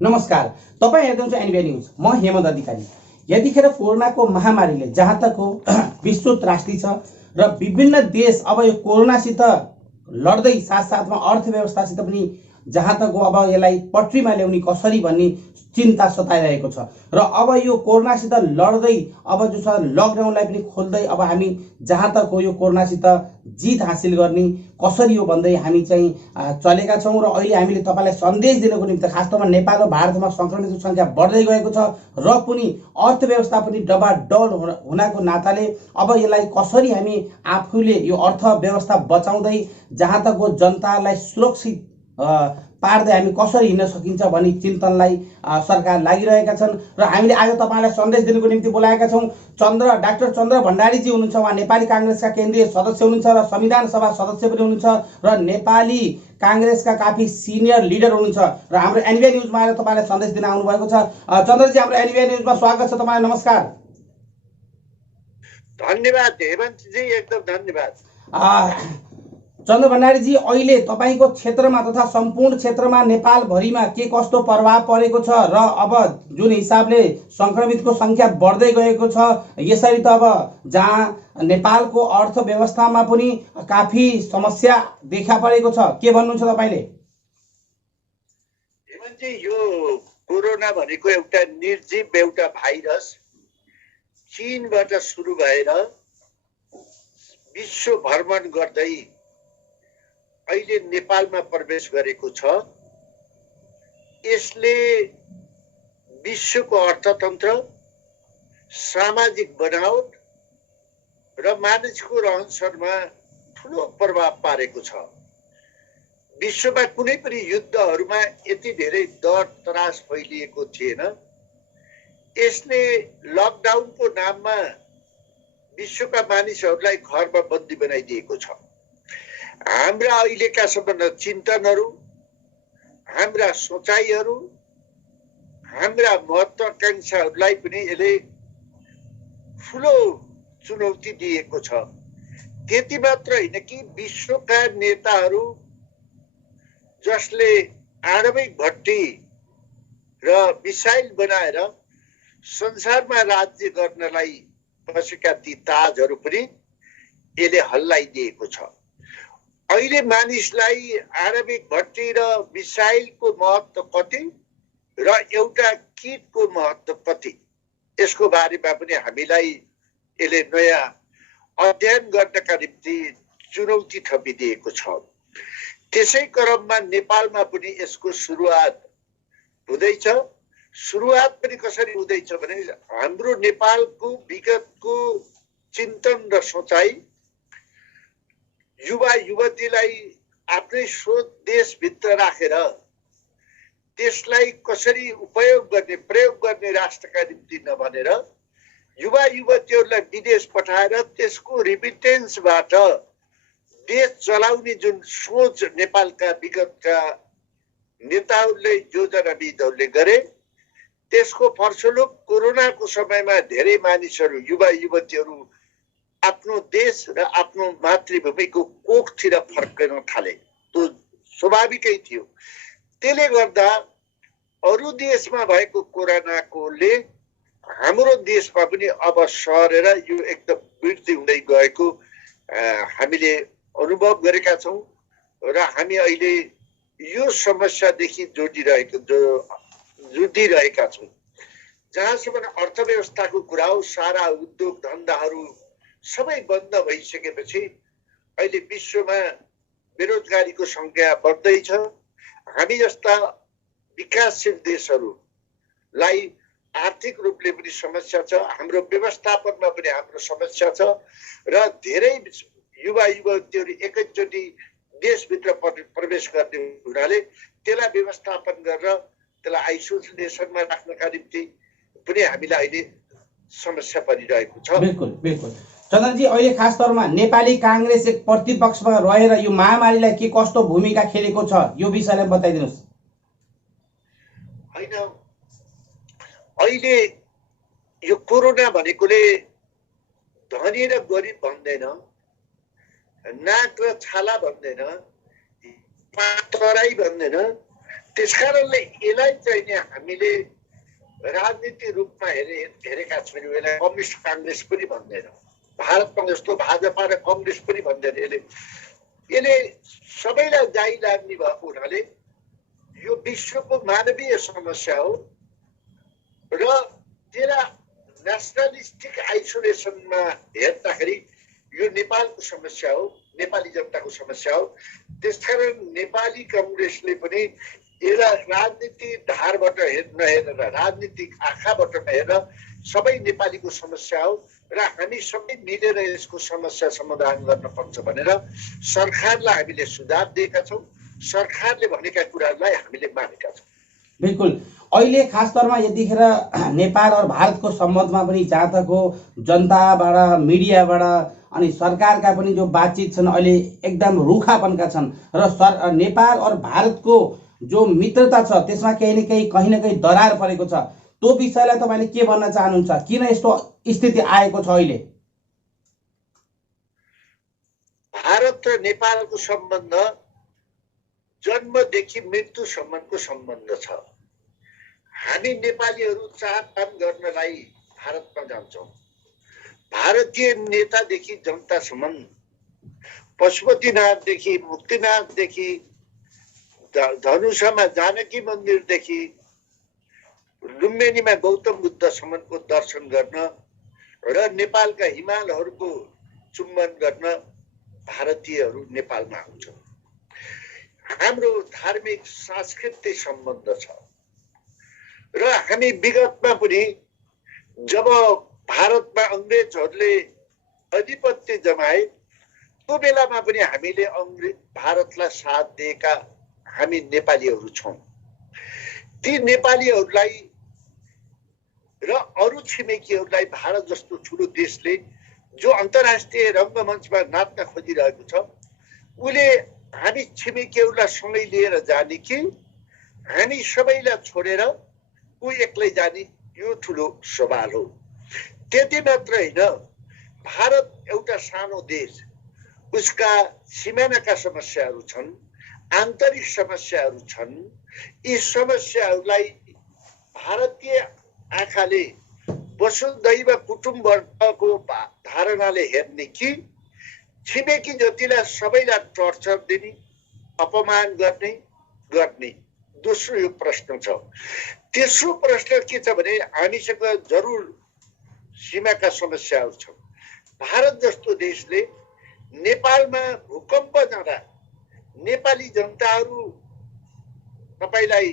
नमस्कार, तपाईं हेर्दै हुनुहुन्छ एनबिआई न्यूज। म हेमन्त अधिकारी। यतिखेर कोरोनाको महामारीले जहाँ तक हो विश्व त्रासदी छ र विभिन्न देश अब यो कोरोनासित लड्दै साथसाथमा अर्थव्यवस्थासित पनि जहाँ तक हो अब यसलाई पटरीमा ल्याउने कसरी भन्ने चिन्ता सताइरहेको छ र अब यो कोरोनासित लड्दै अब जो छ लकडाउनलाई पनि खोल्दै अब हामी जहाँ तक हो यो कोरोनासित जित हासिल गर्ने कसरी हो भन्दै हामी चाहिँ चलेका छौँ र अहिले हामीले तपाईलाई सन्देश दिनको निम्ति खास तौरमा नेपाल र भारतमा संक्रमितको संख्या बढ्दै गएको छ र पनि अर्थव्यवस्था पनि डबाडोल हुनको नाताले अब यसलाई कसरी हामी आफूले यो अर्थव्यवस्था बचाउँदै जहाँ तक हो जनतालाई सुरक्षित पार्दै हामी कसरी हिँड्न सकिन्छ भन्ने चिन्तनलाई सरकार लागिरहेका छन् र हामीले आज तपाईलाई सन्देश दिनको निम्ति बोलाएका छौँ। डाक्टर चन्द्र भण्डारीजी हुनुहुन्छ, उहाँ नेपाली कांग्रेसका केन्द्रीय सदस्य हुनुहुन्छ र संविधान सभा सदस्य पनि हुनुहुन्छ र नेपाली कांग्रेसका काफी सिनियर लिडर हुनुहुन्छ र हाम्रो एनबिआई न्यूजमा आएर तपाईलाई सन्देश दिन आउनु भएको छ। चन्द्रजी, हाम्रो एनबिआई न्यूजमा स्वागत छ, तपाईलाई नमस्कार। धन्यवाद हेमन्तजी, एकदम धन्यवाद। चन्द्र भण्डारीजी, अहिले तपाईको क्षेत्रमा तथा सम्पूर्ण क्षेत्रमा नेपालभरिमा के कस्तो प्रभाव परेको छ र अब जुन हिसाबले संक्रमितको संख्या बढ्दै गएको छ यसरी त अब जहाँ नेपालको अर्थव्यवस्थामा पनि काफी समस्या देखा परेको छ, के भन्नुहुन्छ तपाईले? हेमन्तजी, यो कोरोना भनेको एउटा निर्जीव एउटा भाइरस चीनबाट सुरु भएर विश्व भ्रमण गर्दै अहिले नेपालमा प्रवेश गरेको छ। यसले विश्वको अर्थतन्त्र, सामाजिक बनावट र मानिसको रहनसहनमा ठुलो प्रभाव पारेको छ। विश्वमा कुनै पनि युद्धहरूमा यति धेरै डर त्रास फैलिएको थिएन। यसले लकडाउनको नाममा विश्वका मानिसहरूलाई घरमा बन्दी बनाइदिएको छ। हाम्रा अहिलेका सबभन्दा चिन्तनहरू, हाम्रा सोचाइहरू, हाम्रा महत्वाकांक्षाहरूलाई पनि यसले ठुलो चुनौती दिएको छ। त्यति मात्र होइन कि विश्वका नेताहरू जसले आणविक भट्टी र मिसाइल बनाएर संसारमा राज्य गर्नलाई बसेका ती ताजहरू पनि यसले हल्लाइदिएको छ। अहिले मानिसलाई आणविक भट्टी र मिसाइलको महत्त्व कति र एउटा किटको महत्त्व कति, यसको बारेमा पनि हामीलाई यसले नयाँ अध्ययन गर्नका निम्ति चुनौती थपिदिएको छ। त्यसै क्रममा नेपालमा पनि यसको सुरुवात हुँदैछ। सुरुवात पनि कसरी हुँदैछ भने हाम्रो नेपालको विगतको चिन्तन र सोचाइ युवा युवतीलाई आफ्नै सोच देशभित्र राखेर त्यसलाई कसरी उपयोग गर्ने, प्रयोग गर्ने राष्ट्रका निम्ति नभनेर युवा युवतीहरूलाई विदेश पठाएर त्यसको रिमिटेन्सबाट देश चलाउने जुन सोच नेपालका विगतका नेताहरूले, योजनाविदहरूले गरे, त्यसको फलस्वरूप कोरोनाको समयमा धेरै मानिसहरू, युवा युवतीहरू आफ्नो देश र आफ्नो मातृभूमिको कोखतिर फर्कन थाले। त्यो स्वाभाविकै थियो। त्यसले गर्दा अरू देशमा भएको कोरोनाकोले हाम्रो देशमा पनि अब सरेर यो एकदम वृद्धि हुँदै गएको हामीले अनुभव गरेका छौँ र हामी अहिले यो समस्यादेखि जुझिरहेका छौँ। जहाँसम्म अर्थव्यवस्थाको कुरा हो, सारा उद्योग धन्दाहरू सबै बन्द भइसकेपछि अहिले विश्वमा बेरोजगारीको संख्या बढ्दैछ। हामी जस्ता विकासशील देशहरूलाई आर्थिक रूपले पनि समस्या छ, हाम्रो व्यवस्थापनमा पनि हाम्रो समस्या छ र धेरै युवा युवतीहरू एकैचोटि देशभित्र प्रवेश गर्ने हुनाले त्यसलाई व्यवस्थापन गरेर त्यसलाई आइसोलेसनमा राख्नका निम्ति पनि हामीलाई अहिले समस्या परिरहेको छ। बिल्कुल बिल्कुल। चन्द्रजी, अहिले खास तौरमा नेपाली कांग्रेस एक प्रतिपक्षमा रहेर यो महामारीलाई के कस्तो भूमिका खेलेको छ, यो विषयलाई बताइदिनुहोस्। होइन, अहिले यो कोरोना भनेकोले धनी र गरिब भन्दैन, नाक र छाला भन्दैन, तराई भन्दैन, त्यसकारणले यसलाई चाहिँ नि हामीले राजनीति रूपमा हेरेका छौँ। यसलाई कम्युनिस्ट काङ्ग्रेस पनि भन्दैन, भारतमा जस्तो भाजपा र कङ्ग्रेस पनि भन्दैन। यसले सबैलाई दाइ लाग्ने भएको हुनाले यो विश्वको मानवीय समस्या हो र त्यसलाई नेसनलिस्टिक आइसोलेसनमा हेर्दाखेरि यो नेपालको समस्या हो, नेपाली जनताको समस्या हो। त्यसकारण नेपाली काङ्ग्रेसले पनि यसलाई राजनीति धारबाट नहेरेर, राजनीतिक आँखाबाट नहेरेर सबै नेपालीको समस्या हो र हामी सबै मिलेर यसको समस्या समाधान गर्न पर्छ भनेर सरकारलाई हामीले सुझाव दिएका छौँ। सरकारले भनेका कुराहरूलाई हामीले मानेका छौँ। बिल्कुल। अहिले खास तौरमा यतिखेर नेपाल और भारतको सम्बन्धमा पनि जहाँ तक हो जनताबाट, मिडियाबाट अनि सरकारका पनि जो बातचित छन् अहिले एकदम रुखापनका छन् र नेपाल और भारतको जो मित्रता छ त्यसमा कहीं न कहीं दरार परेको छ। त्यो विषयलाई तपाईले के भन्न चाहनुहुन्छ? किन यस्तो स्थिति आएको छ अहिले? भारत र नेपालको सम्बन्ध जन्मदेखि मृत्युसम्मको सम्बन्ध छ। हामी नेपालीहरू चार काम गर्नलाई भारतमा जान्छौँ। भारतीय नेतादेखि जनतासम्म, पशुपतिनाथदेखि मुक्तिनाथदेखि धनुषामा जानकी मन्दिरदेखि लुम्बिनीमा गौतम बुद्धसम्मको दर्शन गर्न र नेपालका हिमालहरूको चुम्बन गर्न भारतीयहरू नेपालमा आउँछन्। हाम्रो धार्मिक सांस्कृतिक सम्बन्ध छ र हामी विगतमा पनि जब भारतमा अङ्ग्रेजहरूले आधिपत्य जमाए त्यो बेलामा पनि हामीले भारतलाई साथ दिएका हामी नेपालीहरू छौँ। ती नेपालीहरूलाई र अरू छिमेकीहरूलाई भारत जस्तो ठुलो देशले जो अन्तर्राष्ट्रिय रङ्गमञ्चमा नाच्न खोजिरहेको छ उसले हामी छिमेकीहरूलाई सँगै लिएर जाने कि हामी सबैलाई छोडेर ऊ एक्लै जाने, यो ठुलो सवाल हो। त्यति मात्र होइन, भारत एउटा सानो देश, उसका सिमानाका समस्याहरू छन्, आन्तरिक समस्याहरू छन्। यी समस्याहरूलाई भारतीय आँखाले वसुधैव कुटुम्बको धारणाले हेर्ने कि छिमेकी जतिलाई सबैलाई टर्चर दिने, अपमान गर्ने दोस्रो यो प्रश्न छ। तेस्रो प्रश्न के छ भने हामीसँग जरुर सीमाका समस्याहरू छन्। भारत जस्तो देशले नेपालमा भूकम्प जाँदा नेपाली जनताहरू तपाईलाई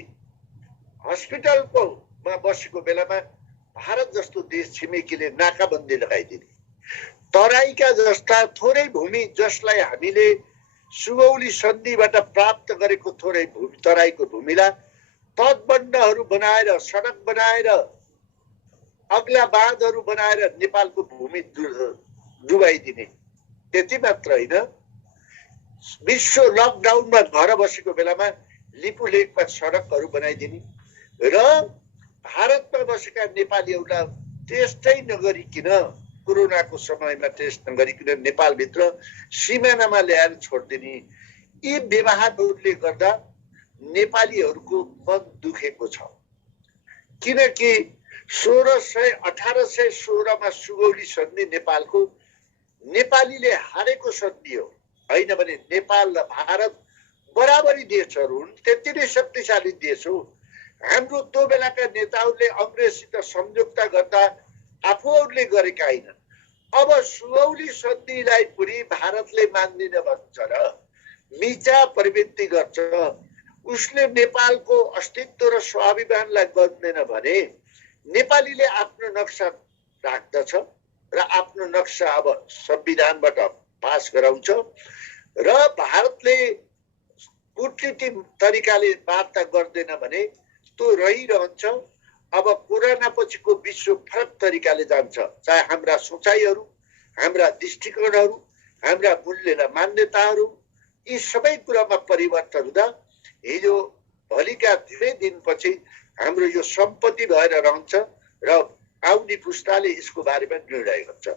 हस्पिटलमा बसेको बेलामा भारत जस्तो देश छिमेकीले नाकाबन्दी लगाइदिने, तराईका जस्ता थोरै भूमि जसलाई हामीले सुगौली सन्धिबाट प्राप्त गरेको थोरै भूमि, तराईको भूमिलाई तटबन्धहरू बनाएर, सडक बनाएर, अग्ला बाँधहरू बनाएर नेपालको भूमि डुबाइदिने। त्यति मात्र होइन, विश्व लकडाउनमा घर बसेको बेलामा लिपुलेखमा सडकहरू बनाइदिने र भारतमा बसेका नेपालीहरूलाई टेस्टै नगरिकन, कोरोनाको समयमा टेस्ट नगरिकन नेपालभित्र सिमानामा ल्याएर छोडिदिने, यी व्यवहारहरूले गर्दा नेपालीहरूको मन दुखेको छ। किनकि 1816 मा सुगौली सन्धि नेपालको नेपालीले हारेको सन्धि हो। होइन भने नेपाल र भारत बराबरी देशहरू हुन्, त्यति नै शक्तिशाली देश हो। हाम्रो त्यो बेलाका नेताहरूले अङ्ग्रेजसित सम्झौता गर्दा आफूहरूले गरेका होइन। अब सुगौली सन्धिलाई पनि भारतले मान्दिन भन्छ र मिचा प्रवृत्ति गर्छ, उसले नेपालको अस्तित्व र स्वाभिमानलाई गर्दैन भने नेपालीले आफ्नो नक्सा राख्दछ र आफ्नो नक्सा अब संविधानबाट पास गराउँछ र भारतले कूटनीतिक तरिकाले वार्ता गर्दैन भने त्यो रहिरहन्छ। अब कोरोना पछिको विश्व फरक तरिकाले जान्छ, चाहे हाम्रा सोचाइहरू, हाम्रा दृष्टिकोणहरू, हाम्रा मूल्य र मान्यताहरू, यी सबै कुरामा परिवर्तन हुँदा हिजो भोलिका धेरै दिनपछि हाम्रो यो सम्पत्ति भएर रहन्छ र आउने पुस्ताले यसको बारेमा निर्णय गर्छ।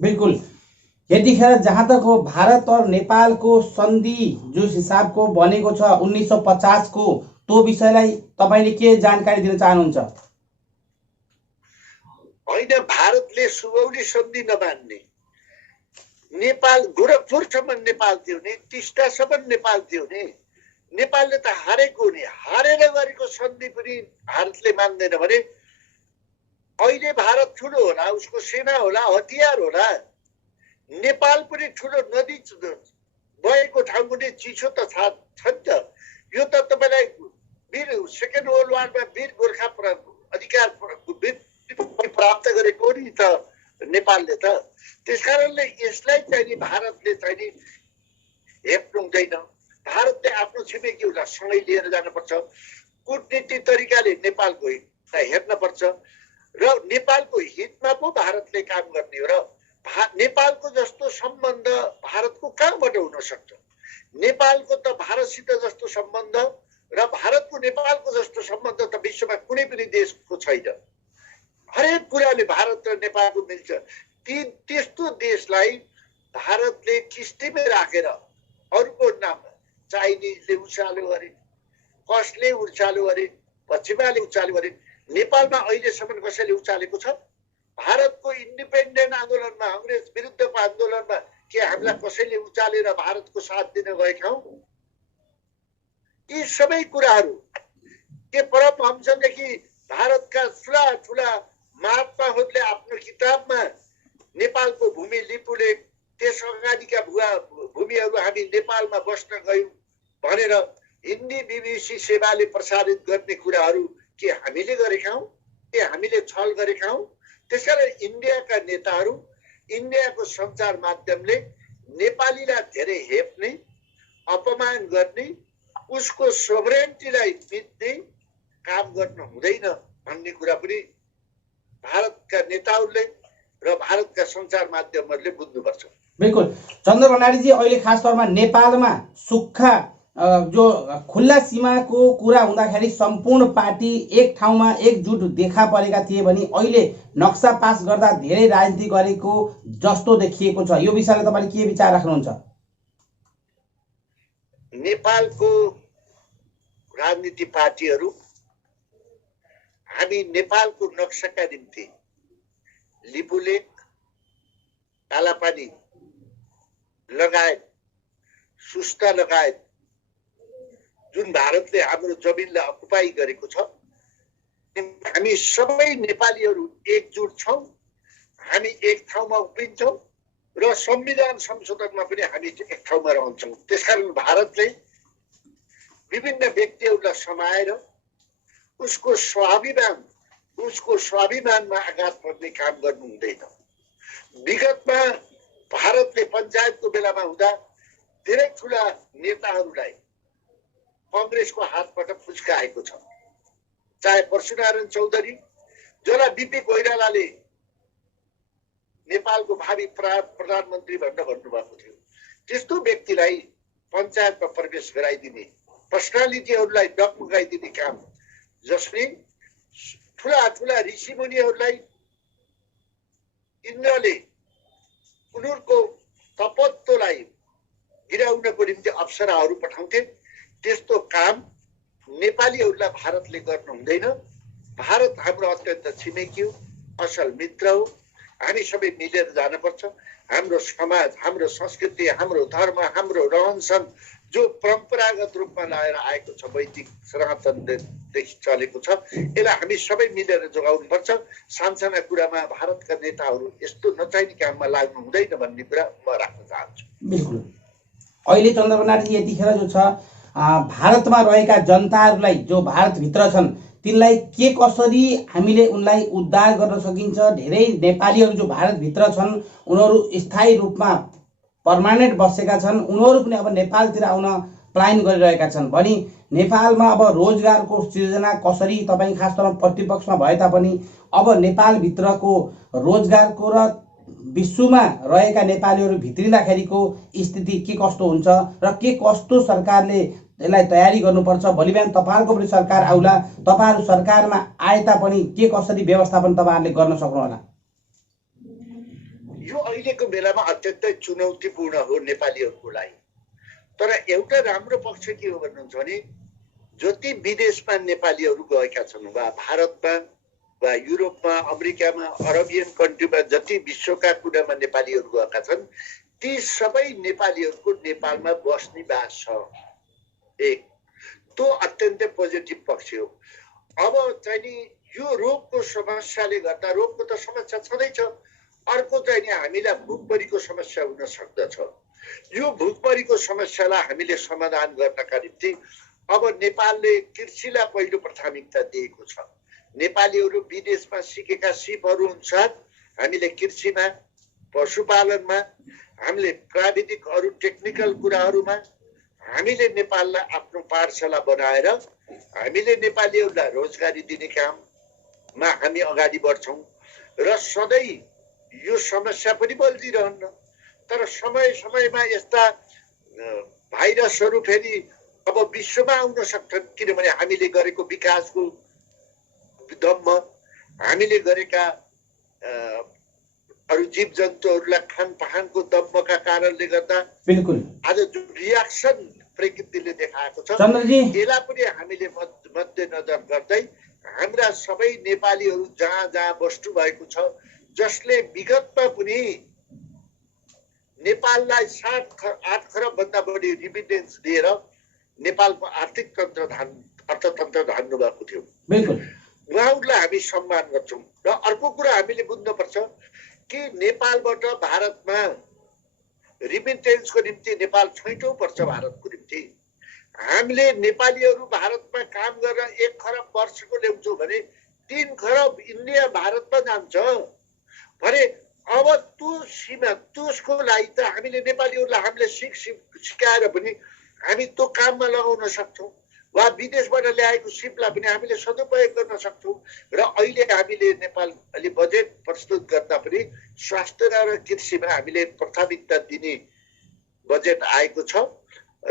बिल्कुल। यतिखेर जहाँ तक हो भारत और नेपाल को संधि जो हिसाब को बनेको छ 1950 को, त्यो विषयलाई तपाईले के जानकारी दिन चाहनुहुन्छ? होइन, भारतले सुगौली सन्धि नमान्ने, नेपाल गोरखपुरसम्म नेपाल थियो नि, टिस्टासम्म नेपाल थियो नि, नेपालले त हारेको नि, हारेर गरेको सन्धि पनि भारतले मान्दैन भने अहिले भारत ठुलो होला, उसको सेना होला, हतियार होला, नेपाल पनि ठुलो नदी भएको ठाउँको नि चिसो त छ नि त। यो त तपाईँलाई वीर सेकेन्ड वर्ल्ड वारमा वीर गोर्खा अधिकार प्राप्त गरेको नि त नेपालले त। त्यसकारणले यसलाई चाहिँ नि भारतले चाहिँ नि हेप्नु हुँदैन। भारतले आफ्नो छिमेकीहरूलाई सँगै लिएर जानुपर्छ, कूटनीति तरिकाले नेपालको हितलाई हेर्नुपर्छ र नेपालको हितमा पो भारतले काम गर्ने हो। र नेपालको जस्तो सम्बन्ध भारतको कहाँबाट हुन सक्छ? नेपालको त भारतसित जस्तो सम्बन्ध र भारतको नेपालको जस्तो सम्बन्ध त विश्वमा कुनै पनि देशको छैन। हरेक कुराले भारत र नेपालको मिल्छ। त्यस्तो देशलाई भारतले किस्तीमै राखेर अरूको नाम चाइनिजले उचाल्यो अरे, कसले उचाल्यो अरे, पश्चिमाले उचाल्यो अरे, नेपालमा अहिलेसम्म कसैले उचालेको छ? भारतको इन्डिपेन्डेन्ट आन्दोलनमा, अङ्ग्रेज विरुद्धको आन्दोलनमा के हामीलाई कसैले उचालेर भारतको साथ दिन गएका हौँ? यी सबै कुराहरू के परमहंसदेखि भारतका ठुला ठुला महात्माहरूले आफ्नो किताबमा नेपालको भूमि लिपुलेख, त्यस अगाडिका भूमिहरू हामी नेपालमा बस्न गयौँ भनेर हिन्दी BBC सेवाले प्रसारित गर्ने कुराहरू के हामीले गरेका हौँ? के हामीले छल गरेका हौँ? त्यसकारण इन्डियाका नेताहरू, इन्डियाको सञ्चार माध्यमले नेपालीलाई धेरै हेप्ने, अपमान गर्ने, उसको सोभरेन्टीलाई मिच्ने काम गर्न हुँदैन भन्ने कुरा पनि भारतका नेताहरूले र भारतका सञ्चार माध्यमहरूले बुझ्नुपर्छ। बिल्कुल चन्द्र भण्डारीजी, अहिले खास तौरमा नेपालमा सुक्खा जो खुल्ला सीमाको कुरा हुँदाखेरि सम्पूर्ण पार्टी एक ठाउँमा एकजुट देखा परेका थिए भने अहिले नक्सा पास गर्दा धेरै राजनीति गरेको जस्तो देखिएको छ। यो विषयमा तपाईले के विचार राख्नुहुन्छ? नेपालको राजनीति पार्टीहरू हामी नेपालको नक्साका निम्ति लिपुलेख, कालापानी लगायत, सुस्ता लगायत जुन भारतले हाम्रो जमिनलाई अकुपाई गरेको छ, हामी सबै नेपालीहरू एकजुट छौँ। हामी एक ठाउँमा उभिन्छौँ र संविधान संशोधनमा पनि हामी एक ठाउँमा रहन्छौँ। त्यसकारण भारतले विभिन्न व्यक्तिहरूलाई समाएर उसको स्वाभिमानमा आघात पर्ने काम गर्नु हुँदैन। विगतमा भारतले पञ्चायतको बेलामा हुँदा धेरै ठुला नेताहरूलाई कङ्ग्रेसको हातबाट फुस्काएको छ। चाहे परशुनारायण चौधरी, जसलाई बिपी कोइरालाले नेपालको भावी प्रधानमन्त्री भनेर भन्नुभएको थियो, त्यस्तो व्यक्तिलाई पञ्चायतमा प्रवेश गराइदिने, पर्सनालिटीहरूलाई डगमगाइदिने काम, जसले ठुला ठुला ऋषिमुनिहरूलाई इन्द्रले उनीहरूको तपत्वलाई गिराउनको निम्ति अप्सराहरू पठाउँथे, त्यस्तो काम नेपालीहरूलाई भारतले गर्न हुँदैन। भारत हाम्रो अत्यन्त छिमेकी हो, असल मित्र हो। हामी सबै मिलेर जानुपर्छ। हाम्रो समाज, हाम्रो संस्कृति, हाम्रो धर्म, हाम्रो रहनसहन जो परम्परागत रूपमा लाएर आएको छ, वैदिक सनातनदेखि चलेको छ, यसलाई हामी सबै मिलेर जोगाउनुपर्छ। सानसाना कुरामा भारतका नेताहरू यस्तो नचाहिने काममा लाग्नु हुँदैन भन्ने कुरा म राख्न चाहन्छु। बिल्कुल अहिले चन्द्र भण्डारी यतिखेर जो छ भारतमा रहेका जनताहरूलाई जो भारतभित्र छन् तिनलाई के कसरी हामीले उनलाई उद्धार गर्न सकिन्छ? धेरै नेपालीहरू जो भारतभित्र छन् उनीहरू स्थायी रूपमा पर्मानेन्ट बसेका छन्, उनीहरू पनि अब नेपालतिर आउन प्लान गरिरहेका छन् भने नेपालमा अब रोजगारको सृजना कसरी? तपाईँ खास तौरमा प्रतिपक्षमा भए तापनि अब नेपालभित्रको रोजगारको र विश्वमा रहेका नेपालीहरू भित्रिँदाखेरिको स्थिति के कस्तो हुन्छ र के कस्तो सरकारले यसलाई तयारी गर्नुपर्छ? भोलि बिहान तपाईँहरूको पनि सरकार आउला, तपाईँहरू सरकारमा आए तापनि के कसरी व्यवस्थापन तपाईँहरूले गर्न सक्नुहोला? यो अहिलेको बेलामा अत्यन्तै चुनौतीपूर्ण हो नेपालीहरूको लागि। तर एउटा राम्रो पक्ष के हो भन्नुहुन्छ भने जति विदेशमा नेपालीहरू गएका छन् वा भारतमा वा युरोपमा अमेरिकामा अरबियन कन्ट्रीमा जति विश्वका कुनामा नेपालीहरू गएका छन् ती सबै नेपालीहरूको नेपालमा बस्ने बास छ। एक त्यो अत्यन्तै पोजिटिभ पक्ष हो। अब चाहिँ नि यो रोगको समस्याले गर्दा रोगको त समस्या छँदैछ, अर्को चाहिँ नि हामीलाई भोकमरीको समस्या हुन सक्दछ। यो भोकमरीको समस्यालाई हामीले समाधान गर्नका निम्ति अब नेपालले कृषिलाई पहिलो प्राथमिकता दिएको छ। नेपालीहरू विदेशमा सिकेका सिपहरू अनुसार हामीले कृषिमा, पशुपालनमा, हामीले प्राविधिक अरू टेक्निकल कुराहरूमा हामीले नेपाललाई आफ्नो पाठशाला बनाएर हामीले नेपालीहरूलाई रोजगारी दिने काममा हामी अगाडि बढ्छौँ र सधैँ यो समस्या पनि बल्झिरहन्न। तर समय समयमा यस्ता भाइरसहरू फेरि अब विश्वमा आउन सक्छन्, किनभने हामीले गरेको विकासको दममा, हामीले गरेका अरू जीव जन्तुहरूलाई खानपानको दमका कारणले गर्दा बिल्कुल आज जुन रियाक्सन प्रकृतिले देखाएको छ चन्द्रजी, यसलाई पनि हामीले मध्यनजर गर्दै हाम्रा सबै नेपालीहरू जहाँ जहाँ बस्नु भएको छ, जसले विगतमा पनि नेपाललाई 7-8 खरब भन्दा बढी रिमिटेन्स दिएर नेपालको अर्थतन्त्र धान्नु भएको थियो। बिल्कुल उहाँहरूलाई हामी सम्मान गर्छौँ। र अर्को कुरा हामीले बुझ्नुपर्छ कि नेपालबाट भारतमा रिमिटेन्सको निम्ति नेपाल छैटौँ पर्छ भारतको निम्ति। हामीले नेपालीहरू भारतमा काम गरेर 1 खरब वर्षको ल्याउँछौँ भने 3 खरब इन्डिया भारतमा जान्छ भने अब त्यो सीमा त्यसको लागि त हामीले नेपालीहरूलाई हामीले सिकाएर पनि हामी त्यो काममा लगाउन सक्छौँ वा विदेशबाट ल्याएको सिपलाई पनि हामीले सदुपयोग गर्न सक्छौँ। र अहिले हामीले नेपालले बजेट प्रस्तुत गर्दा पनि स्वास्थ्य र कृषिमा हामीले प्राथमिकता दिने बजेट आएको छ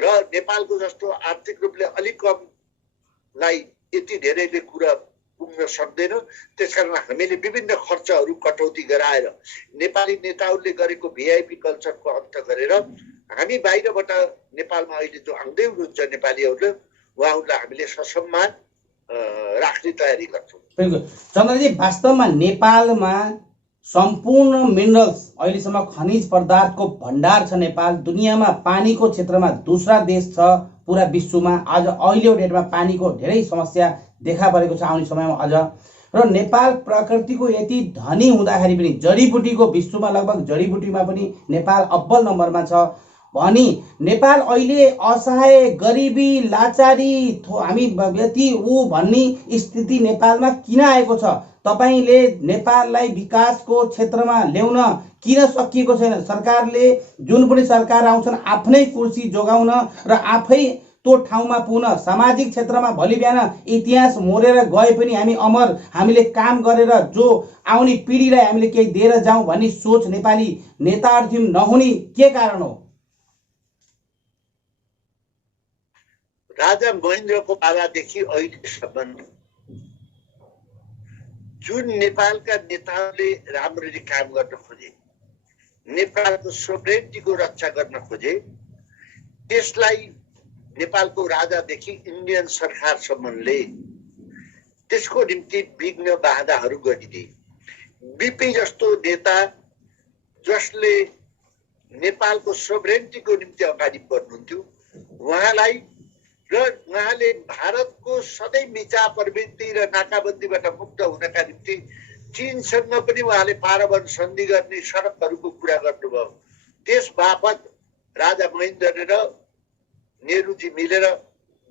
र नेपालको जस्तो आर्थिक रूपले अलिक कमलाई यति धेरैले कुरा पुग्न सक्दैन। त्यसकारण हामीले विभिन्न खर्चहरू कटौती गराएर नेपाली नेताहरूले गरेको भिआइपी कल्चरको अन्त गरेर हामी बाहिरबाट नेपालमा अहिले जो आउँदै हुनुहुन्छ नेपालीहरूले उहाँहरूलाई हामीले ससम्मान राख्ने तयारी गर्छौँ। बिल्कुल चन्द्रजी, वास्तवमा नेपालमा सम्पूर्ण मिनरल्स अहिलेसम्म खनिज पदार्थको भण्डार छ। नेपाल दुनियाँमा पानीको क्षेत्रमा दूसरा देश छ पुरा विश्वमा। आज अहिलेको डेटमा पानीको धेरै समस्या देखा परेको छ आउने समयमा अझ। र नेपाल प्रकृतिको यति धनी हुँदाखेरि पनि जडीबुटीको विश्वमा लगभग जडीबुटीमा पनि नेपाल अब्बल नम्बरमा छ भनी नेपाल अहिले असहाय, गरिबी, लाचारी, हामी यति ऊ भन्ने स्थिति नेपालमा किन आएको छ? तपाईले नेपाललाई विकासको क्षेत्रमा ल्याउन किन सकिएको छैन? सरकारले जुन पनि सरकार आउँछन् आफ्नै कुर्सी जोगाउन र आफै त्यो ठाउँमा पुग्न, सामाजिक क्षेत्रमा भोलि बिहान इतिहास मोरेर गए पनि हामी अमर, हामीले काम गरेर जो आउने पिँढीलाई हामीले केही दिएर जाउँ भन्ने सोच नेपाली नेताहरूमा नहुने के कारण हो? राजा महेन्द्रको पालादेखि अहिलेसम्म जुन नेपालका नेताहरूले राम्ररी काम गर्न खोजे, नेपालको सोभरेनिटीको रक्षा गर्न खोजे, त्यसलाई नेपालको राजादेखि इन्डियन सरकारसम्मले त्यसको निम्ति विघ्न बाधाहरू गरिदिए। बिपी जस्तो नेता जसले नेपालको सोभरेनिटीको निम्ति अगाडि बढ्नुहुन्थ्यो, उहाँलाई र उहाँले भारतको सधैँ मिचा प्रवृत्ति र नाकाबन्दीबाट मुक्त हुनका निम्ति चीनसँग पनि उहाँले पारवन सन्धि गर्ने सडकहरूको कुरा गर्नुभयो। त्यस बापत राजा महेन्द्र र नेहरूजी मिलेर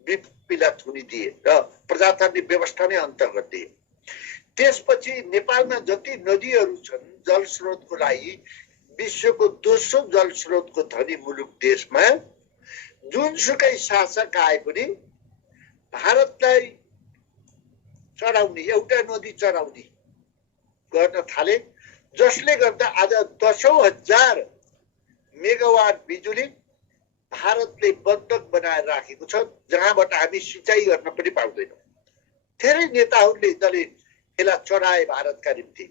बिपीलाई थुनिदिए र प्रजातान्त्रिक व्यवस्था नै अन्त गरिदिए। त्यसपछि नेपालमा जति नदीहरू छन् जलस्रोतको लागि विश्वको दोस्रो जलस्रोतको धनी मुलुक देशमा जुनसुकै शासक आए पनि भारतलाई चढाउने, एउटा नदी चढाउने गर्न थाले, जसले गर्दा आज 10,000 मेगावाट बिजुली भारतले बन्धक बनाएर राखेको छ, जहाँबाट हामी सिँचाइ गर्न पनि पाउँदैनौँ। धेरै नेताहरूले यसलाई चढाए भारतका निम्ति।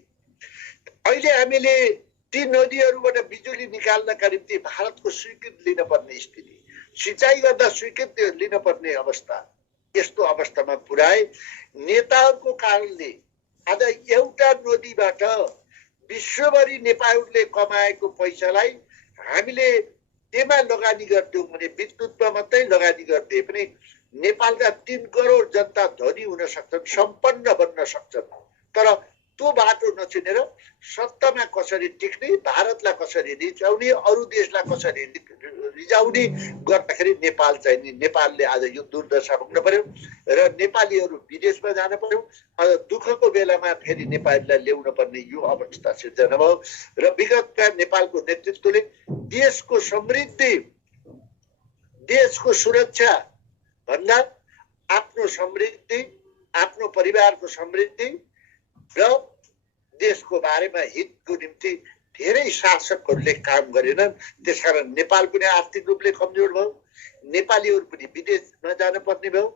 अहिले हामीले ती नदीहरूबाट बिजुली निकाल्नका निम्ति भारतको स्वीकृति लिन पर्ने स्थिति, सिँचाइ गर्दा स्वीकृति लिन पर्ने अवस्था, यस्तो अवस्थामा पुर्याए। नेताहरूको कारणले आज एउटा नदीबाट विश्वभरि नेपालले कमाएको पैसालाई हामीले त्यसमा लगानी गरिदियौँ भने, विद्युतमा मात्रै लगानी गरिदिए पनि नेपालका 3 करोड जनता धनी हुन सक्छन्, सम्पन्न बन्न सक्छन्। तर त्यो बाटो नचिनेर सत्तामा कसरी टिक्ने, भारतलाई कसरी रिझाउने, अरू देशलाई कसरी रिझाउने गर्दाखेरि नेपाल चाहिँ नि, नेपालले आज यो दुर्दशा भोग्न पर्यो र नेपालीहरू विदेशमा जान पर्यो। आज दुःखको बेलामा फेरि नेपालीलाई ल्याउन पर्ने यो अवस्था सिर्जना भयो र विगतका नेपालको नेतृत्वले देशको समृद्धि, देशको सुरक्षा भन्दा आफ्नो समृद्धि, आफ्नो परिवारको समृद्धि र देशको बारेमा हितको निम्ति धेरै शासकहरूले काम गरेनन्। त्यसकारण नेपाल पनि आर्थिक रूपले कमजोर भयो, नेपालीहरू पनि विदेशमा जान पर्ने भयो।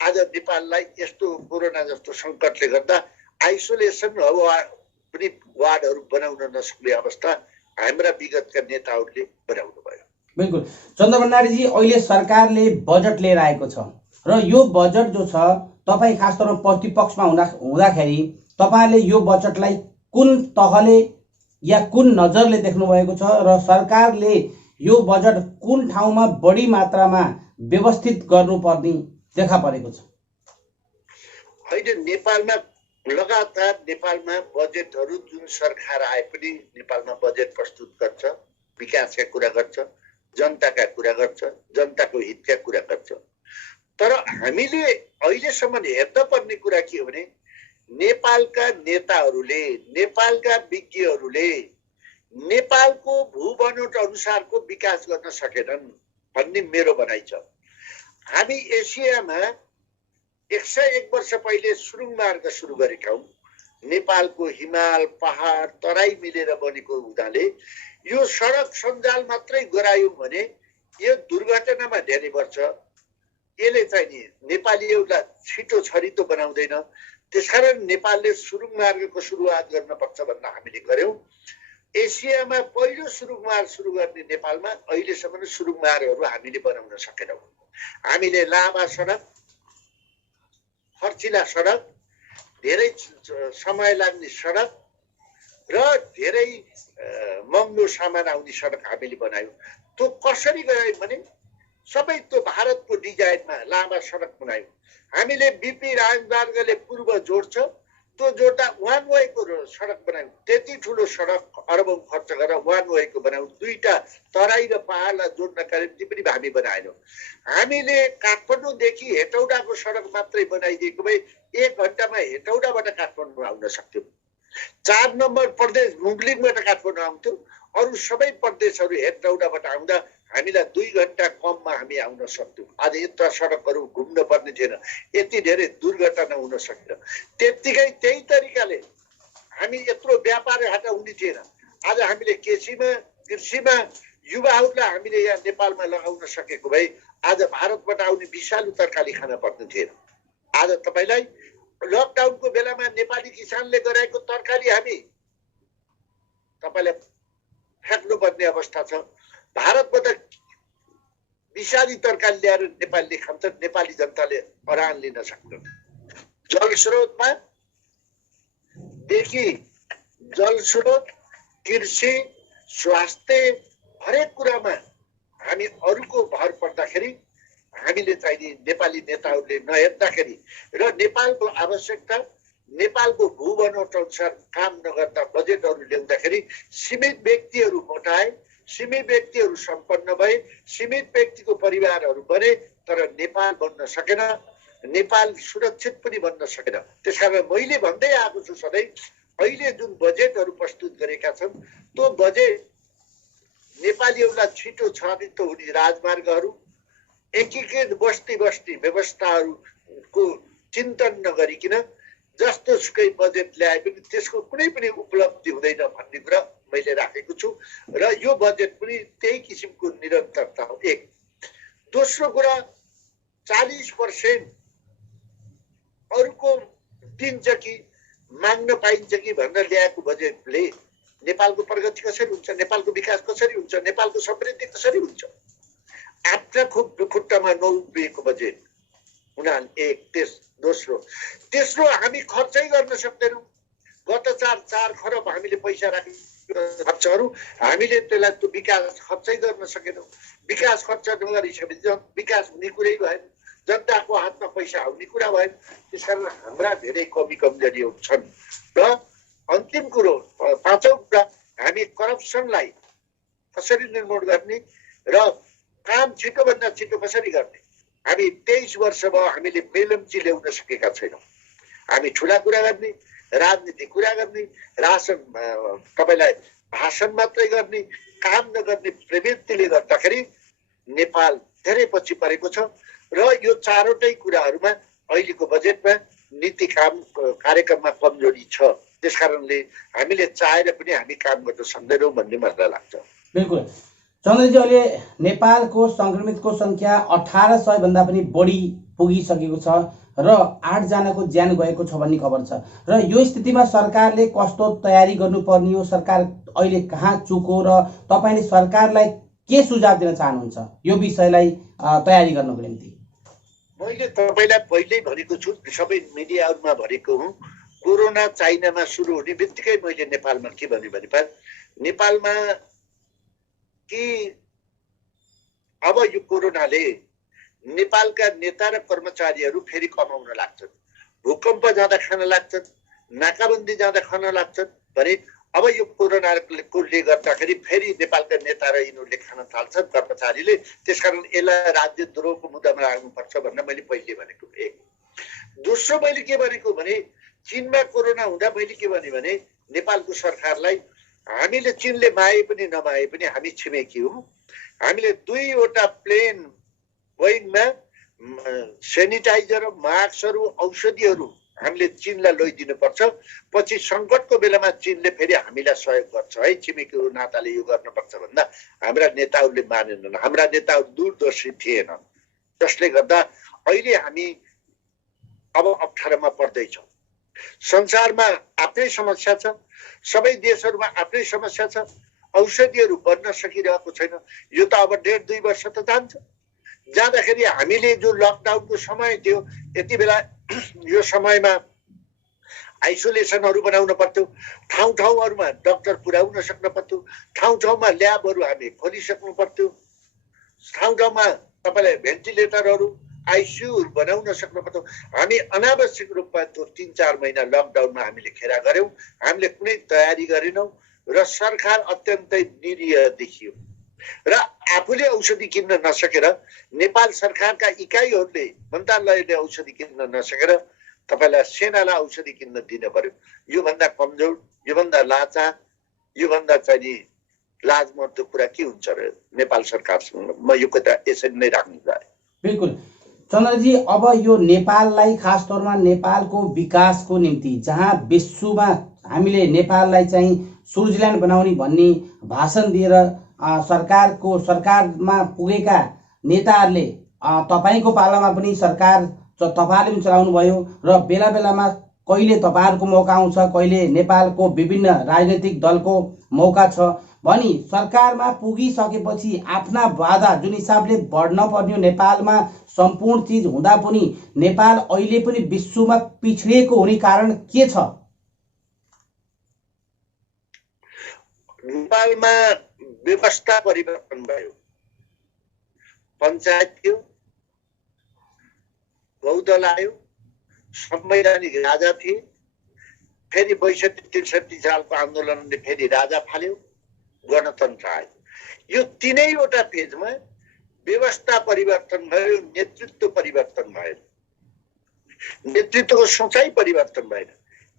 आज नेपाललाई यस्तो कोरोना जस्तो सङ्कटले गर्दा आइसोलेसन पनि वार्डहरू बनाउन नसक्ने अवस्था हाम्रा विगतका नेताहरूले बनाउनु भयो। बिल्कुल चन्द्र भण्डारीजी, अहिले सरकारले बजेट लिएर आएको छ र यो बजेट जो छ, तपाईँ खास तौरमा प्रतिपक्षमा हुँदाखेरि तपाईँले यो बजेटलाई कुन तहले या कुन नजरले देख्नु भएको छ र सरकारले यो बजेट कुन ठाउँमा बढी मात्रामा व्यवस्थित गर्नुपर्ने देखा परेको छ? अहिले नेपालमा लगातार नेपालमा बजेटहरू जुन सरकार आए पनि नेपालमा बजेट प्रस्तुत गर्छ, विकासका कुरा गर्छ, जनताका कुरा गर्छ, जनताको हितका कुरा गर्छ। तर हामीले अहिलेसम्म हेर्न पर्ने कुरा के हो भने नेपालका नेताहरूले, नेपालका विज्ञहरूले नेपालको भूबनोट अनुसारको विकास गर्न सकेनन् भन्ने मेरो भनाइ छ। हामी एसियामा 101 वर्ष पहिले सुरुङ मार्ग सुरु गरेका हौँ। नेपालको हिमाल, पहाड, तराई मिलेर बनेको हुँदाले यो सडक सञ्जाल मात्रै गरायौँ भने यो दुर्घटनामा धेरै पर्छ। यसले चाहिँ नि नेपालीहरूलाई छिटो छरितो बनाउँदैन। त्यसकारण नेपालले सुरुङ मार्गको सुरुवात गर्नुपर्छ भनेर हामीले गर्यौँ। एसियामा पहिलो सुरुङ मार्ग सुरु गर्ने नेपालमा अहिलेसम्म सुरुङ मार्गहरू हामीले बनाउन सकेनौँ। हामीले लामा सडक, खर्चिला सडक, धेरै समय लाग्ने सडक र धेरै महँगो सामान आउने सडक हामीले बनायौँ। त्यो कसरी गरायौँ भने सबै त्यो भारतको डिजाइनमा लामा सडक बनायौँ। हामीले बिपी राजमार्गले पूर्व जोड्छ, त्यो जोड्दा वान वेको सडक बनायौँ। त्यति ठुलो सडक अरबौं खर्च गरेर वान वेको बनायौँ। 2टा तराई र पहाडलाई जोड्नका निम्ति पनि हामी बनाएनौँ। हामीले काठमाडौँदेखि हेटौडाको सडक मात्रै बनाइदिएको भए 1 घन्टामा हेटौडाबाट काठमाडौँ आउन सक्थ्यौँ। 4 नम्बर प्रदेश मुगलिङबाट काठमाडौँ आउँथ्यौँ। अरू सबै प्रदेशहरू हेटौडाबाट आउँदा हामीलाई 2 घन्टा कममा हामी आउन सक्थ्यौँ। आज यत्रा सडकहरू घुम्न पर्ने थिएन, यति धेरै दुर्घटना हुन सकेन। त्यतिकै त्यही तरिकाले हामी यत्रो व्यापार घाटा हुने थिएन। आज हामीले कृषिमा युवाहरूलाई हामीले यहाँ नेपालमा लगाउन सकेको भए आज भारतबाट आउने विषालु तरकारी खान पर्ने थिएन। आज तपाईँलाई लकडाउनको बेलामा नेपाली किसानले गराएको तरकारी हामी तपाईँलाई फ्याँक्नुपर्ने अवस्था छ। भारतबाट विषादी तरकारी ल्याएर नेपालीले खान्छ, नेपाली जनताले अरान लिन सक्दैन। जलस्रोतमा देखि जलस्रोत, कृषि, स्वास्थ्य हरेक कुरामा हामी अरूको भर पर्दाखेरि हामीले चाहिँ नेपाली नेताहरूले नहेर्दाखेरि र नेपालको आवश्यकता, नेपालको भूबनोट अनुसार काम नगर्दा बजेटहरू ल्याउँदाखेरि सीमित व्यक्तिहरू मोटाए, सीमित व्यक्तिहरू सम्पन्न भए, सीमित व्यक्तिको परिवारहरू बने, तर नेपाल बन्न सकेन, नेपाल सुरक्षित पनि बन्न सकेन। त्यसकारण मैले भन्दै आएको छु सधैँ, अहिले जुन बजेटहरू प्रस्तुत गरेका छन् त्यो बजेट नेपालीहरूलाई छिटो छरितो हुने राजमार्गहरू, एकीकृत बस्ती व्यवस्थाहरूको चिन्तन नगरिकन जस्तो सुकै बजेट ल्याए पनि त्यसको कुनै पनि उपलब्धि हुँदैन भन्ने कुरा मैले राखेको छु र यो बजेट पनि त्यही किसिमको निरन्तरता हो। एक दोस्रो कुरा 40% अरूको दिन्छ कि माग्न पाइन्छ कि भनेर ल्याएको बजेटले नेपालको प्रगति कसरी हुन्छ, नेपालको विकास कसरी हुन्छ, नेपालको समृद्धि कसरी हुन्छ? आफ्ना खुट्टामा नउभिएको बजेट दोस्रो हामी खर्चै गर्न सक्दैनौँ। गत 4 खरब हामीले पैसा राखेको खर्चहरू हामीले त्यसलाई त्यो विकास खर्चै गर्न सकेनौँ। विकास खर्च नगरिसकेपछि विकास हुने कुरै भएन, जनताको हातमा पैसा आउने कुरा भएन। त्यसकारण हाम्रा धेरै कमजोरीहरू छन्। र अन्तिम कुरो, पाँचौँ कुरा, हामी करप्सनलाई कसरी निर्मूल गर्ने र काम छिटोभन्दा छिटो कसरी गर्ने। हामी 23 वर्ष भयो हामीले मेलम्ची ल्याउन सकेका छैनौँ। हामी ठुला कुरा गर्ने, राजनीति कुरा गर्ने, तपाईँलाई भाषण मात्रै गर्ने, काम नगर्ने प्रवृत्तिले गर्दाखेरि नेपाल धेरै पछि परेको छ। र यो चारवटै कुराहरूमा अहिलेको बजेटमा नीति कार्यक्रममा कमजोरी छ। त्यसकारणले हामीले चाहेर पनि हामी काम गर्न सक्दैनौँ भन्ने मलाई लाग्छ। बिल्कुल चन्द्रजी, अहिले नेपालको संक्रमितको संख्या 1800 भन्दा पनि बढी पुगिसकेको छ र 8 जनाको ज्यान गएको छ भन्ने खबर छ। र यो स्थितिमा सरकारले कस्तो तयारी गर्नुपर्ने हो, सरकार अहिले कहाँ चुको र तपाईँले सरकारलाई के सुझाव दिन चाहनुहुन्छ यो विषयलाई तयारी गर्नको निम्ति? मैले तपाईँलाई पहिल्यै भनेको छु, सबै मिडियाहरूमा भनेको हुँ, कोरोना चाइनामा सुरु हुने बित्तिकै मैले नेपालमा के भने नेपालमा कि अब यो कोरोनाले नेपालका नेता र कर्मचारीहरू फेरि कमाउन लाग्छन्। भूकम्प जाँदा खान लाग्छन्, नाकाबन्दी जाँदा खान लाग्छन् भने अब यो कोरोनाले गर्दाखेरि फेरि नेपालका नेता र यिनीहरूले खान थाल्छन् कर्मचारीले। त्यसकारण यसलाई राज्यद्रोहको मुद्दामा राख्नुपर्छ भनेर मैले पहिले भनेको। एक दोस्रो मैले के भनेको भने चीनमा कोरोना हुँदा मैले के भने नेपालको सरकारलाई हामीले चीनले माए पनि नमाए पनि हामी छिमेकी हौँ। हामीले 2वटा प्लेन बोइङमा सेनिटाइजर, मास्कहरू, औषधिहरू हामीले चीनलाई लैदिनुपर्छ। पछि सङ्कटको बेलामा चीनले फेरि हामीलाई सहयोग गर्छ है, छिमेकी नाताले यो गर्नुपर्छ भन्दा हाम्रा नेताहरूले मानेनन्। हाम्रा नेताहरू दूरदर्शी थिएनन्, जसले गर्दा अहिले हामी अब अप्ठ्यारोमा पर्दैछौँ। संसारमा आफ्नै समस्या छ, सबै देशहरूमा आफ्नै समस्या छ। औषधिहरू बन्न सकिरहेको छैन। यो त अब 1.5-2 वर्ष त जान्छ। जाँदाखेरि हामीले जो लकडाउनको समय थियो, यति बेला यो समयमा आइसोलेसनहरू बनाउन पर्थ्यो, ठाउँमा डाक्टर पुर्याउन सक्न पर्थ्यो, ठाउँमा ल्याबहरू हामी खोलिसक्नु पर्थ्यो, ठाउँमा तपाईँलाई भेन्टिलेटरहरू, आइसियुहरू बनाउन सक्नु पर्थ्यो। हामी अनावश्यक रूपमा त्यो 3-4 महिना लकडाउनमा हामीले खेरा गऱ्यौँ। हामीले कुनै तयारी गरेनौँ र सरकार अत्यन्तै निरीह देखियो। र आफूले औषधि किन्न नसकेर, नेपाल सरकारका इकाइहरूले, मन्त्रालयले औषधि किन्न नसकेर तपाईँलाई सेनालाई औषधि किन्न दिन पर्यो। योभन्दा कमजोर, योभन्दा लाचार, योभन्दा चाहिँ लाजमर्दो कुरा के हुन्छ र नेपाल सरकारसँग? म यो कुरा यसरी नै राख्नु चाहे। बिल्कुल चन्द्रजी, अब यो नेपाललाई खास तौरमा नेपालको विकासको निम्ति, जहाँ विश्वमा हामीले नेपाललाई चाहिँ स्विट्जरल्यान्ड बनाउने भन्ने भाषण दिएर सरकारमा पुगेका नेताहरूले तपाईँको पालामा पनि सरकार तपाईँले पनि चलाउनु भयो र बेला बेलामा कहिले तपाईँहरूको मौका आउँछ, कहिले नेपालको विभिन्न राजनैतिक दलको मौका छ भनी सरकारमा पुगिसकेपछि आफ्ना वादा जुन हिसाबले बढ्न पर्ने नेपालमा सम्पूर्ण चिज हुँदा पनि नेपाल अहिले पनि विश्वमा पिछडिएको हुने कारण के छ? नेपालमा व्यवस्था परिवर्तन भयो। पञ्चायत थियो, बहुदल आयो, संवैधानिक राजा थिए, फेरि 62-63 सालको आन्दोलनले फेरि राजा फाल्यो, गणतन्त्र आयो। यो 3वटा फेजमा व्यवस्था परिवर्तन भयो, नेतृत्व परिवर्तन भयो, नेतृत्वको सोचाइ परिवर्तन भएन।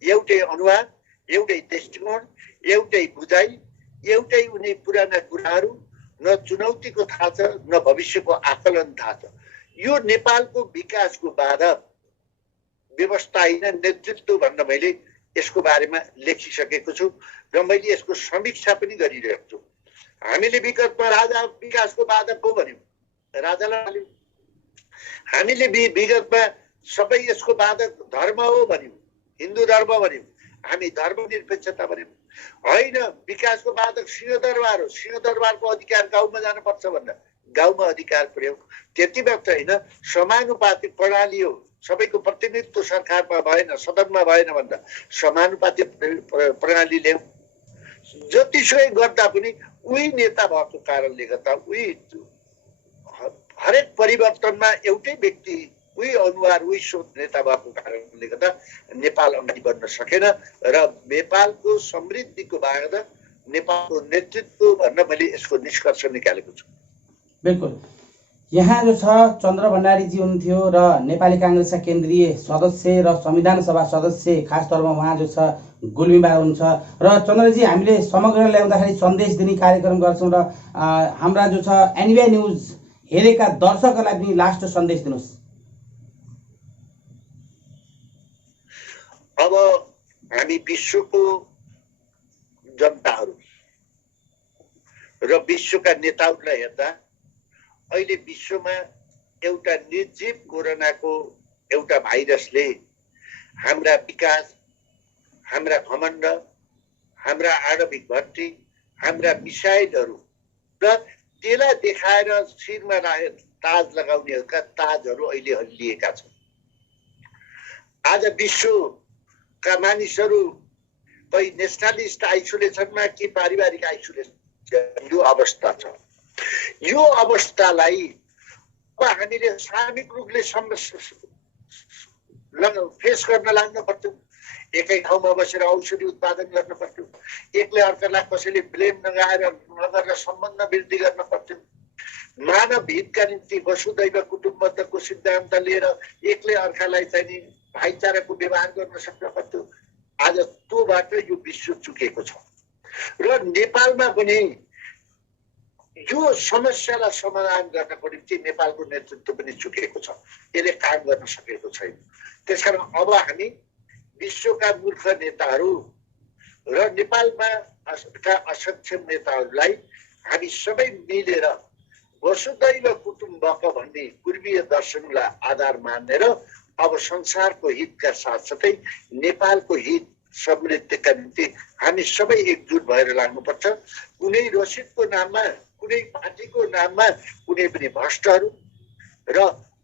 एउटै अनुहार, एउटै दृष्टिकोण, एउटै बुझाइ, एउटै उनी पुराना कुराहरू, न चुनौतीको थाहा छ, न भविष्यको आकलन थाहा छ। यो नेपालको विकासको बाधा व्यवस्था होइन, नेतृत्व भन्न मैले यसको बारेमा लेखिसकेको छु र मैले यसको समीक्षा पनि गरिरहेको छु। हामीले विगतमा राजा विकासको बाधा को भन्यौँ? राजालाई भन्यौँ। हामीले विगतमा सबै यसको बाधा धर्म हो भन्यौँ, हिन्दू धर्म भन्यौँ, हामी धर्मनिरपेक्षता भन्यौँ। होइन, विकासको बाधक सिंहदरबार हो, सिंहदरबारको अधिकार गाउँमा जानुपर्छ भनेर गाउँमा अधिकार प्रयोग त्यति मात्र होइन, समानुपातिक प्रणाली हो। सबैको प्रतिनिधित्व सरकारमा भएन, सदनमा भएन भन्दा समानुपातिक प्रणाली ल्याऊ। जतिसुकै गर्दा पनि उही नेता भएको कारणले गर्दा उही हरेक परिवर्तनमा एउटै व्यक्ति, उही अनुहार, उही सोच नेता भएको कारणले गर्दा नेपाल अगाडि बढ्न सकेन र नेपालको समृद्धिको बाद नेपालको नेतृत्व भन्न मैले यसको निष्कर्ष निकालेको छु। बिल्कुल। यहाँ जो छ चन्द्र भण्डारीजी हुनुहुन्थ्यो र नेपाली काङ्ग्रेसका केन्द्रीय सदस्य र संविधान सभा सदस्य, खास तौरमा उहाँ जो छ गुल्मीबा हुनुहुन्छ। र चन्द्रजी, हामीले समग्र ल्याउँदाखेरि सन्देश दिने कार्यक्रम गर्छौँ र हाम्रा जो छ एनबिआई न्युज हेरेका दर्शकहरूलाई पनि लास्ट सन्देश दिनुहोस्। अब हामी विश्वको जनताहरू र विश्वका नेताहरूलाई हेर्दा अहिले विश्वमा एउटा निर्जीव कोरोनाको एउटा भाइरसले हाम्रा विकास, हाम्रा घमण्ड, हाम्रा आणविक भट्टी, हाम्रा मिसाइलहरू र त्यसलाई देखाएर शिरमा ताज लगाउनेहरूका ताजहरू अहिले हल्लिएका छन्। आज विश्वका मानिसहरू कहीँ नेसनलिस्ट आइसोलेसनमा कि पारिवारिक आइसोलेसन, यो अवस्था छ। यो अवस्थालाई अब हामीले सामूहिक रूपले फेस गर्न लाग्न पर्थ्यो। एकै ठाउँमा बसेर औषधि उत्पादन गर्न पर्थ्यो। एकले अर्कालाई कसैले ब्लेम नगरेर सम्बन्ध वृद्धि गर्न पर्थ्यो। मानव हितका निम्ति वसुधैव कुटुम्बकमको सिद्धान्त लिएर एकले अर्कालाई चाहिँ नि भाइचाराको व्यवहार गर्न सक्न पर्थ्यो। आज त्योबाट यो विश्व चुकेको छ र नेपालमा पनि यो समस्यालाई समाधान गर्नको निम्ति नेपालको नेतृत्व पनि चुकेको छ। यसले काम गर्न सकेको छैन। त्यसकारण अब हामी विश्वका मूर्ख नेताहरू र नेपालमा असक्षम नेताहरूलाई हामी सबै मिलेर वसुधैव कुटुम्बक भन्ने पूर्वीय दर्शनलाई आधार मानेर अब संसारको हितका साथसाथै नेपालको हित समृद्धिका निम्ति हामी सबै एकजुट भएर लाग्नुपर्छ। कुनै रसिदको नाममा, कुनै पार्टीको नाममा कुनै पनि भ्रष्टहरू र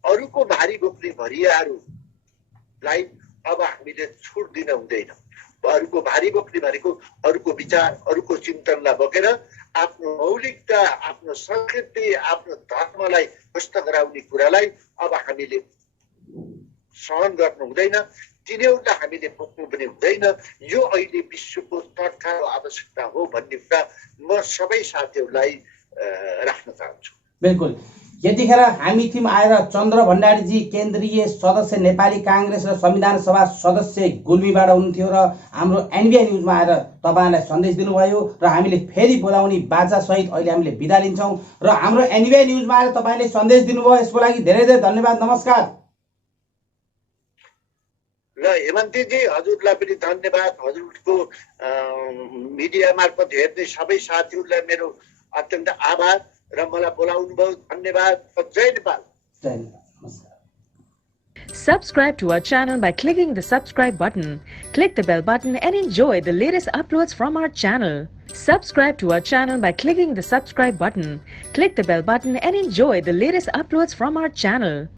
अरूको भारी बोक्ने भरियाहरूलाई अब हामीले छुट दिन हुँदैन। अरूको भारी बोक्ने भनेको अरूको विचार, अरूको चिन्तनलाई बोकेर आफ्नो मौलिकता, आफ्नो संस्कृति, आफ्नो धर्मलाई ध्वस्त गराउने कुरालाई अब हामीले सहन गर्नु हुँदैन। तिनीहरूलाई हामीले बोक्नु पनि हुँदैन। यो अहिले विश्वको तत्काल आवश्यकता हो भन्ने कुरा म सबै साथीहरूलाई राख्न चाहन्छु। बिल्कुल। यतिखेर हामी टिम आएर चन्द्र भण्डारीजी केन्द्रीय सदस्य नेपाली काङ्ग्रेस र संविधान सभा सदस्य गुल्मीबाट हुनुहुन्थ्यो र हाम्रो एनबिआई न्युजमा आएर तपाईँलाई सन्देश दिनुभयो र हामीले फेरि बोलाउने बाचासहित अहिले हामीले बिदा लिन्छौँ र हाम्रो एनबिआई न्युजमा आएर तपाईँले सन्देश दिनुभयो, यसको लागि धेरै धेरै धन्यवाद। नमस्कार। र हेमन्तीजी, हजुरलाई पनि धन्यवाद। हजुरको मिडिया मार्फत हेर्ने सबै साथीहरूलाई मेरो अत्यन्त आभार र मलाई बोलाउनु भयो, धन्यवाद। जय नेपाल। जय Nepal. Subscribe to our channel by clicking the subscribe button. Click the bell button and enjoy the latest uploads from our channel. Subscribe to our channel by clicking the subscribe button. Click the bell button and enjoy the latest uploads from our channel.